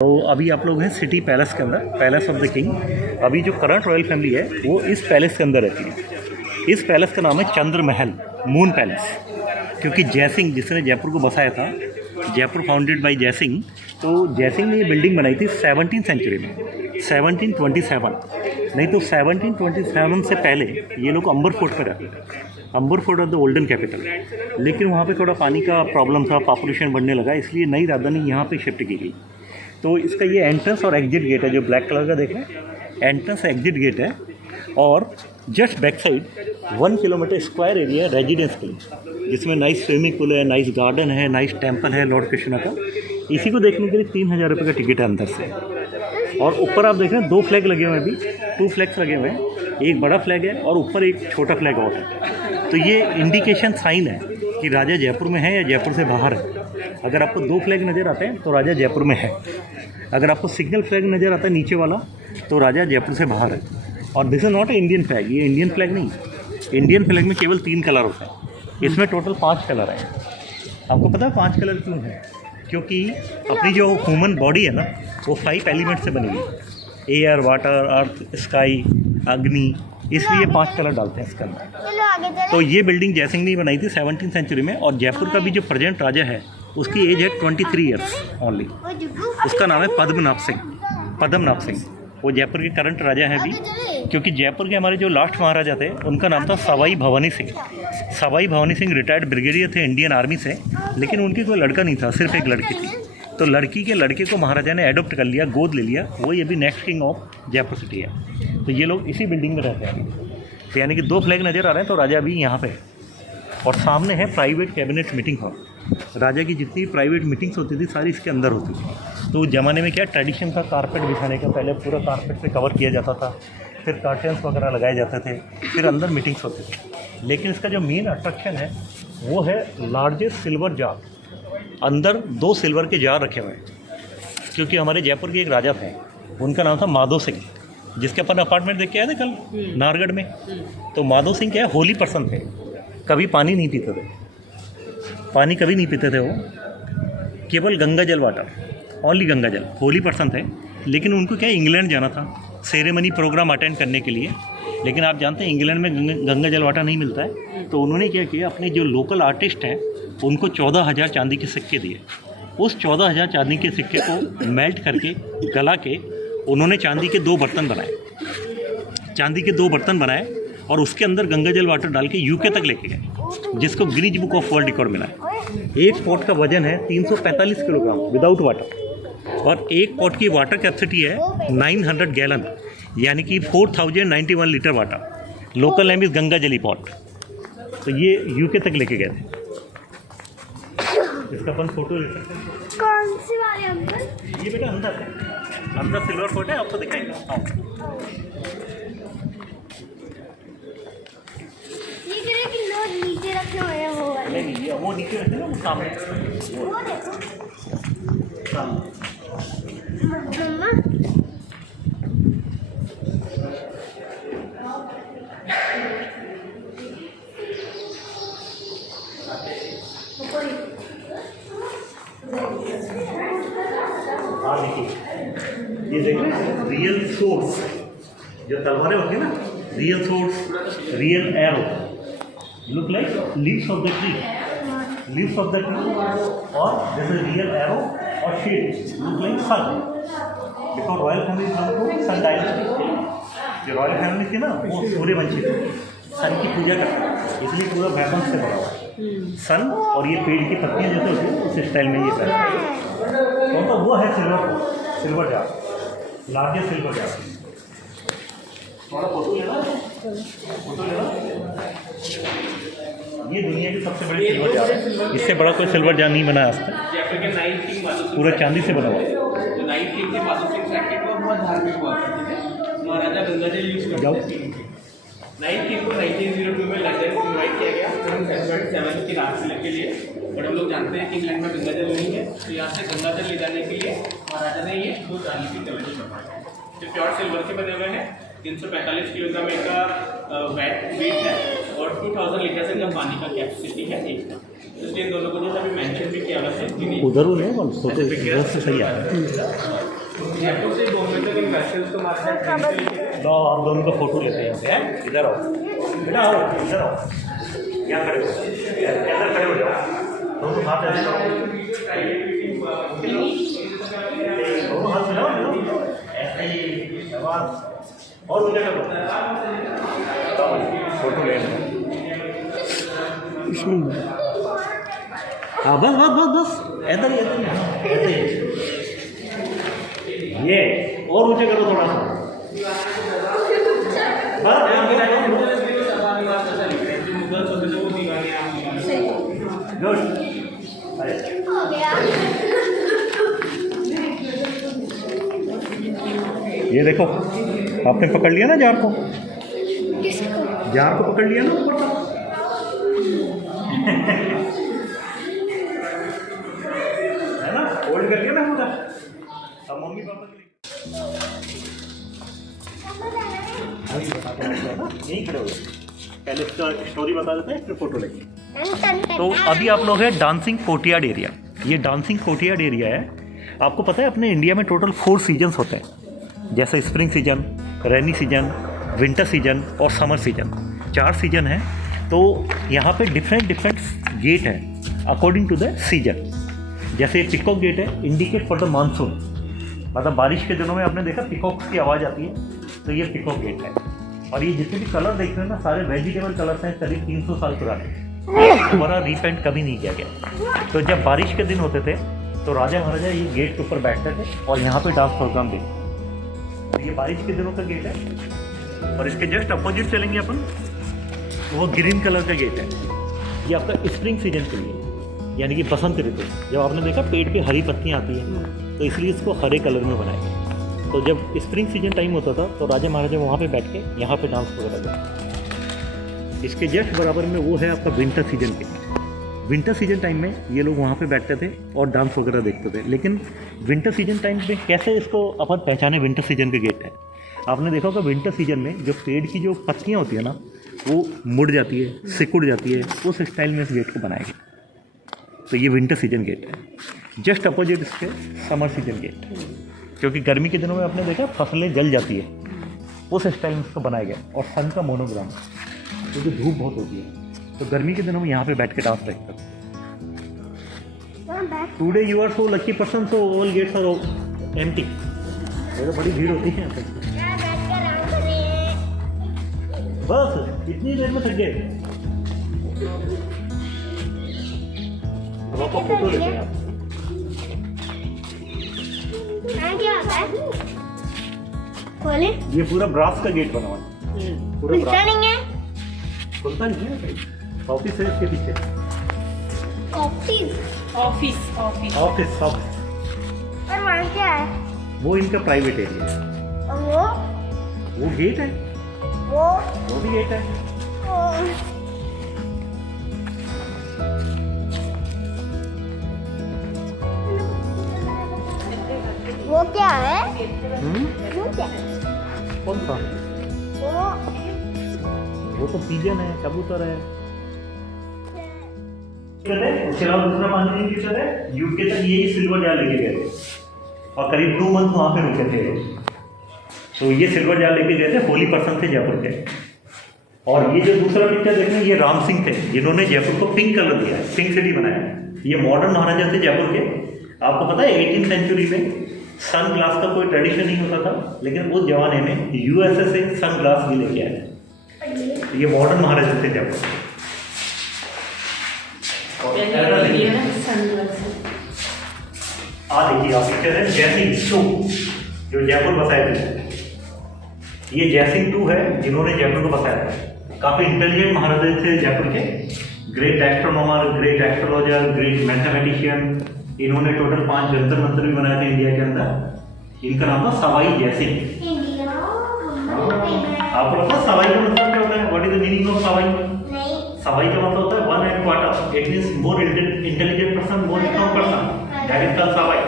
तो अभी आप लोग हैं सिटी पैलेस के अंदर, पैलेस ऑफ द किंग। अभी जो करंट रॉयल फैमिली है वो इस पैलेस के अंदर रहती है। इस पैलेस का नाम है चंद्र महल, मून पैलेस, क्योंकि जयसिंह जिसने जयपुर को बसाया था, जयपुर फाउंडेड बाय जयसिंह। तो जयसिंह ने ये बिल्डिंग बनाई थी 17वीं सेंचुरी में, 1727। नहीं तो 1727 से पहले ये लोग अंबर फोर्ट पर रहते थे। Amber fort of the olden capital. लेकिन वहाँ पे थोड़ा पानी का प्रॉब्लम था, पॉपुलेशन बढ़ने लगा, इसलिए नई राजधानी यहाँ पे शिफ्ट की गई। तो इसका ये एंट्रेंस और एग्जिट गेट है, जो ब्लैक कलर का देख रहे हैं, एंट्रेंस एग्जिट गेट है। और just back side 1 kilometre square area है रेजिडेंस के लिए, जिसमें नाइस स्विमिंग पूल है, नाइस गार्डन है, नाइस टेम्पल है लॉर्ड कृष्णा का। इसी को देखने के लिए 3000 रुपये का टिकट है अंदर से। और ऊपर आप देख रहे हैं 2 फ्लैग लगे हुए हैं, अभी 2 फ्लैग्स लगे हुए हैं। एक बड़ा फ्लैग है और ऊपर एक छोटा फ्लैग और है। तो ये इंडिकेशन साइन है कि राजा जयपुर में है या जयपुर से बाहर है। अगर आपको 2 फ्लैग नज़र आते हैं तो राजा जयपुर में है। अगर आपको सिंगल फ्लैग नज़र आता है नीचे वाला तो राजा जयपुर से बाहर है। और this is not a Indian flag, ये इंडियन फ्लैग नहीं। इंडियन फ्लैग में केवल 3 कलर होते हैं, इसमें टोटल 5 कलर हैं। आपको पता है 5 कलर क्यों है? क्योंकि अपनी जो ह्यूमन बॉडी है ना, वो 5 एलिमेंट से बनी हुई है, एयर, वाटर, अर्थ, स्काई, अग्नि, इसलिए 5 कलर डालते हैं इसके अंदर। तो ये बिल्डिंग जयसिंह ने बनाई थी 17वीं सेंचुरी में। और जयपुर का भी जो प्रेजेंट राजा है उसकी एज है 23 ईयर्स ओनली। उसका नाम है पद्मनाभ सिंह, पद्मनाभ सिंह। वो जयपुर के करंट राजा हैं अभी, क्योंकि जयपुर के हमारे जो लास्ट महाराजा थे उनका नाम था सवाई भवानी सिंह। सवाई भवानी सिंह रिटायर्ड ब्रिगेडियर थे इंडियन आर्मी से, लेकिन उनकी कोई लड़का नहीं था, सिर्फ एक लड़की थी। तो लड़की के लड़के को महाराजा ने एडॉप्ट कर लिया, गोद ले लिया, वही अभी next king of Jaipur city है। तो ये लोग इसी बिल्डिंग में रहते हैं अभी। तो यानी कि 2 फ्लैग नज़र आ रहे हैं, तो राजा अभी यहाँ पे है। और सामने है प्राइवेट कैबिनेट मीटिंग हॉल। राजा की जितनी प्राइवेट मीटिंग्स होती थी सारी इसके अंदर होती थी। तो उस ज़माने में क्या ट्रेडिशन था, कारपेट बिछाने का, पहले पूरा कारपेट से कवर किया जाता था, फिर कर्टन्स वगैरह लगाए जाते थे, फिर अंदर मीटिंग्स होती थी। लेकिन इसका जो मेन अट्रैक्शन है वो है लार्जेस्ट सिल्वर जार। अंदर 2 सिल्वर के जार रखे हुए हैं, क्योंकि हमारे जयपुर के एक राजा थे, उनका नाम था माधो सिंह, जिसके अपन अपार्टमेंट देख के आए थे कल नाहरगढ़ में। तो माधो सिंह क्या है, होली पर्सन थे, कभी पानी नहीं पीते थे, पानी कभी नहीं पीते थे वो, केवल गंगा जल वाटर, ओनली गंगा जल। होली पर्सन थे, लेकिन उनको क्या इंग्लैंड जाना था सेरेमनी प्रोग्राम अटेंड करने के लिए। लेकिन आप जानते हैं इंग्लैंड में गंगा जल वाटर नहीं मिलता है। तो उन्होंने क्या किया, अपने जो लोकल आर्टिस्ट हैं उनको 14,000 चांदी के सिक्के दिए। उस 14,000 चांदी के सिक्के को मेल्ट करके, गला के, उन्होंने चांदी के 2 बर्तन बनाए, चांदी के 2 बर्तन बनाए और उसके अंदर गंगा जल वाटर डाल के यूके तक लेके गए, जिसको Guinness book of world record मिला है। एक पॉट का वजन है 345 किलोग्राम विदाउट वाटर, और एक पॉट की वाटर कैपेसिटी है 900 गैलन, यानी कि 4091 litre water. Local name is Ganga जली पॉट। तो ये यूके तक लेके गए थे। इसका अपन फोटो ले सकते हैं। कौन सी वाली अंकल? ये बेटा अंदर है, अंदर सिल्वर फोर्ट है, आपको दिखाएंगे। हाँ, ये कह रहे कि लोग नीचे रखे हुए हैं वो वाले। नहीं, ये वो नीचे रहते हैं ना, वो सामने वो देखो सामने। मम्मा, हाँ देखिए, ये देख रहे हैं रियल सोर्स, जो तलवारें होती है ना, real sword, real arrow, look like leaves of the tree, leaves of the tree. और दिस इज रियल एरो और shield look like sun, because royal family belong to sun dynasty. जो royal family थी ना वो सूर्यवंशी थी, सन की पूजा करते हैं, इसलिए पूरा वेपन से बना हुआ है सन। और ये पेड़ की पत्तियाँ जैसे होती है उस स्टाइल में ये पहनते हैं। तो वो है silver jar, largest silver jar. थोड़ा फोटो लेना, फोटो लेना। ये दुनिया की सबसे बड़ी सिल्वर जार है, इससे बड़ा कोई सिल्वर जार नहीं बना आज तक, पूरा चांदी से बना हुआ है। महाराजा गंगाजल यूज करते थे। 19 को 1902 में लंदन को इन्वाइट किया गया 7 की राजशिला के लिए। और हम लोग जानते हैं कि इंग्लैंड में गंगाजल नहीं है, तो यहाँ से गंगाजल ले जाने के लिए महाराजा ने ये 2 चांदी की कलश बनवाए, जो प्योर सिल्वर के बने हुए हैं। 345 किलोग्राम इनका वेट है और 2000 लीटर इनका पानी का कैपेसिटी है एक। इसलिए इन दोनों को जो अभी मेंशन भी किया हुआ है, उधर नहीं, फोटो से सही आ रहा है। जयपुर से बॉम्बे तक इन वेसल्स को मार्केट लो आप दोनों का फोटो लेते हैं यहाँ पे, इधर आओ बेटा, आओ इधर आओ, यहाँ खड़े हो, इधर खड़े हो जाओ, दोनों हाथ ऐसे करो, दोनों हाथ मिलाओ, ऐसे ही शाबाश, और ऊँचा करो, फोटो ले लो। हाँ बस बस बस बस, इधर ही ऐसे, ये और ऊँचे करो थोड़ा सा, गुड, हो गया। ये देखो आपने पकड़ लिया ना जार को, किसको? जार को पकड़ लिया ना ऊपर तक। है ना, होल्ड कर लिया ना पूरा। अब मम्मी पापा के लिए अभी बताते हैं ना, यहीं खड़े हो जाओ। पहले इसका स्टोरी बता देते हैं फिर फोटो लेंगे। तो अभी आप लोग हैं डांसिंग कोर्टयार्ड एरिया। ये डांसिंग कोर्टयार्ड एरिया है। आपको पता है अपने इंडिया में टोटल 4 सीजन्स होते हैं, जैसे spring season, rainy season, winter season और समर सीजन, 4 सीजन हैं। तो यहाँ पे डिफरेंट गेट हैं अकॉर्डिंग टू द सीजन। जैसे पिकॉक गेट है, इंडिकेट फॉर द मानसून, मतलब बारिश के दिनों में आपने देखा पिकॉक्स की आवाज़ आती है, तो ये पिकॉक गेट है। और ये जितने भी कलर देख रहे हैं ना, सारे वेजिटेबल कलर्स हैं, करीब 300 साल पुराने, दोबारा रीपेंट कभी नहीं किया गया। तो जब बारिश के दिन होते थे तो राजा महाराजा ये गेट के ऊपर बैठते थे और यहाँ पे डांस प्रोग्राम देखते। तो ये बारिश के दिनों का गेट है। और इसके जस्ट अपोजिट चलेंगे अपन, वो ग्रीन कलर का गेट है। ये आपका स्प्रिंग सीजन के लिए, यानी कि बसंत ऋतु। जब आपने देखा पेड़ पे हरी पत्तियाँ आती हैं, तो इसलिए इसको हरे कलर में बनाया गया। तो जब स्प्रिंग सीजन टाइम होता था तो राजा महाराजा वहाँ पे बैठ के यहाँ पे डांस वगैरह करते। इसके जस्ट बराबर में वो है आपका विंटर सीजन के। विंटर सीजन टाइम में ये लोग वहाँ पे बैठते थे और डांस वगैरह देखते थे। लेकिन विंटर सीजन टाइम पे कैसे इसको अपन पहचाने विंटर सीजन के गेट है, आपने देखा होगा विंटर सीजन में जो पेड़ की जो पत्तियाँ होती है ना, वो मुड़ जाती है, सिकुड़ जाती है, उस स्टाइल में इस गेट को बनाया गया। तो ये विंटर सीजन गेट है। जस्ट अपोजिट इसके समर सीजन गेट, क्योंकि गर्मी के दिनों में आपने देखा फसलें जल जाती है, उस स्टाइल में इसको बनाया गया। और सन का मोनोग्राम, क्योंकि धूप बहुत होती है, तो गर्मी के दिनों में यहाँ पे बैठ के डांस देखते हैं। Today you are so lucky person, so all gates are empty. तो बड़ी भीड़ होती है यहाँ पे। बस इतनी देर में थक गए। अब आपको फोटो लेते हैं। क्या होता है? खोले? ये पूरा ब्रास का गेट बना हुआ है, पूरा खुलता ब्रास। नहीं है? खुलता नहीं है, ऑफिस है इसके पीछे। ऑफिस ऑफिस और वहाँ क्या है? वो इनका प्राइवेट एरिया है। और वो गेट है, वो भी गेट है। वो क्या है? वो क्या है? कौन सा? वो तो पिजन है, कबूतर है। उसके अलावा दूसरा पानी फीचर है, यूके तक यही सिल्वर जार लेके गए थे और करीब 2 मंथ वहाँ पे रुके थे। तो ये सिल्वर जार लेके गए थे, होली पर्सन थे जयपुर के। और ये जो दूसरा पिक्चर देख रहे हैं, ये राम सिंह थे, जिन्होंने जयपुर को पिंक कलर दिया है, पिंक सिटी बनाया है। ये मॉडर्न महाराजा थे जयपुर के। आपको पता है 18th सेंचुरी में सन ग्लास का कोई ट्रेडिशन नहीं होता था, लेकिन उस जमाने में यूएसए से सन ग्लास भी लेके आए। ये मॉडर्न महाराजा थे जयपुर। देखिए आप पिक्चर है जयसिंह 2, जो जयपुर बसाए थे। ये जयसिंह 2 है, जिन्होंने जयपुर को बसाया था। काफ़ी इंटेलिजेंट महाराजा थे जयपुर के, great astronomer, great astrologer, great mathematician. इन्होंने टोटल 5 जंतर मंत्र भी बनाए थे इंडिया के अंदर। इनका नाम था सवाई जयसिंह। आपको पता है सवाई का मतलब क्या होता है? What is the meaning of Sawai? Sawai का मतलब होता है 1 and quarter। It means more intelligent person, more strong person, that is called Sawai.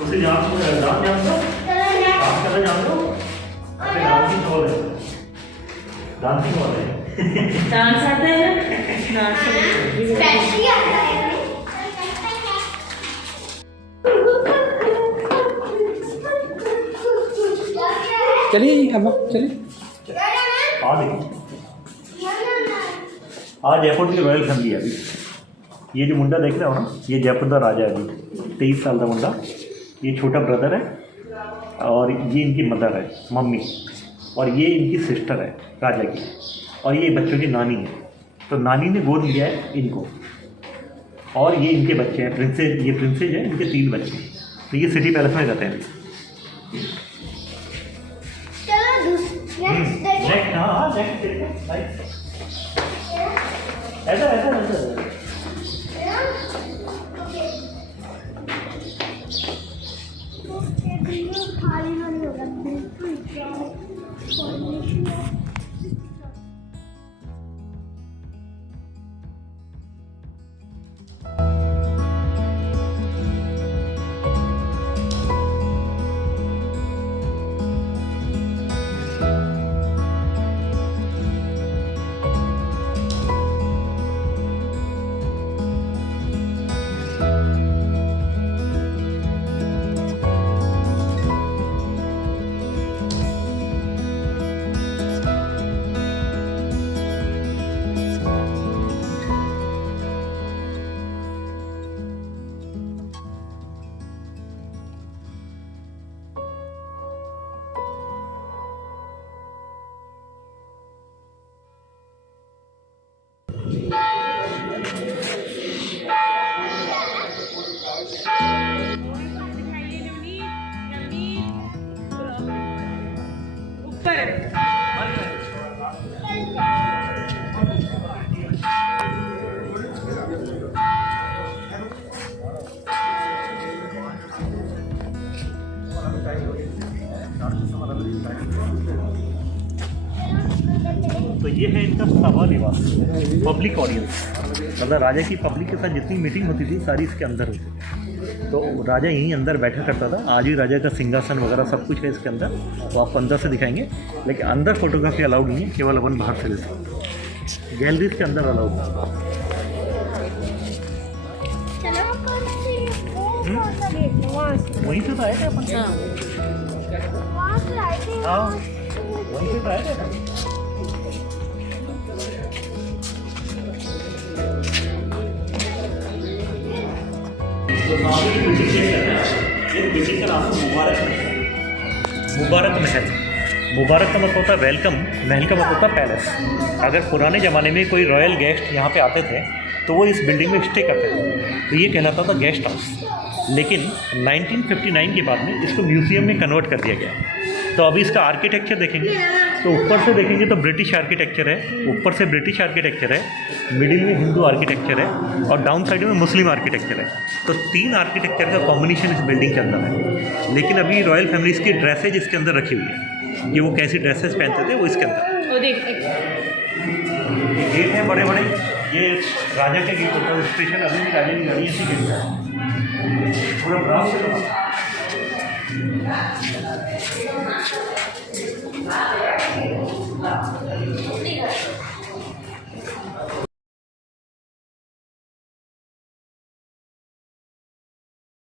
उसे डांस जानते हो? डांस करना जानते हो? डांसिंग हो रहा है, डांसिंग हो रहा है। डांस आता है ना? चलिए अब चलिए। आज जयपुर की रॉयल फैमिली है अभी। ये जो मुंडा देख रहे हो ना, ये जयपुर का राजा है अभी, 23 साल का मुंडा। ये छोटा ब्रदर है और ये इनकी मदर है, मम्मी, और ये इनकी सिस्टर है राजा की, और ये बच्चों की नानी है। तो नानी ने गोद लिया है इनको, और ये इनके बच्चे हैं, प्रिंसेस, ये प्रिंसेस है, इनके 3 बच्चे हैं। तो ये सिटी पैलेस में रहते हैं अभी। नेक्स्ट, हाँ नेक्स्ट, ऐसा ऐसा ऐसा तो ये है इनका सभा निवास, पब्लिक ऑडियंस। मतलब राजा की पब्लिक के साथ जितनी मीटिंग होती थी सारी इसके अंदर होती थी। तो राजा यहीं अंदर बैठा करता था। आज भी राजा का सिंहासन वगैरह सब कुछ है इसके अंदर, तो आपको अंदर से दिखाएंगे। लेकिन अंदर फोटोग्राफी अलाउड नहीं है, केवल अपन बाहर से ले सकते। गैलरीज के अंदर अलाउड है। वहीं से तो आए थे अपन। हाँ वहीं से तो आए थे। तो बिल्डिंग का नाम है मुबारक महल। मुबारक महल, मुबारक का मतलब होता है वेलकम, महल का मतलब होता है पैलेस। अगर पुराने ज़माने में कोई रॉयल गेस्ट यहाँ पे आते थे तो वो इस बिल्डिंग में स्टे करते थे, तो ये कहलाता था गेस्ट हाउस। लेकिन 1959 के बाद में इसको म्यूज़ियम में कन्वर्ट कर दिया गया। तो अभी इसका आर्किटेक्चर देखेंगे तो ऊपर से देखेंगे तो ब्रिटिश आर्किटेक्चर है, ऊपर से ब्रिटिश आर्किटेक्चर है, मिडिल में हिंदू आर्किटेक्चर है, और डाउन साइड में मुस्लिम आर्किटेक्चर है। तो 3 आर्किटेक्चर का कॉम्बिनेशन इस बिल्डिंग के अंदर है। लेकिन अभी रॉयल फैमिलीज़ की ड्रेसेज इसके अंदर रखी हुई है, कि वो कैसी ड्रेसेस पहनते थे वो इसके अंदर। गेट है बड़े बड़े, ये राजा के गेट होता है स्पेशल। अभी भी राजा की गाड़ी ऐसी गेट है पूरा ब्राउन से।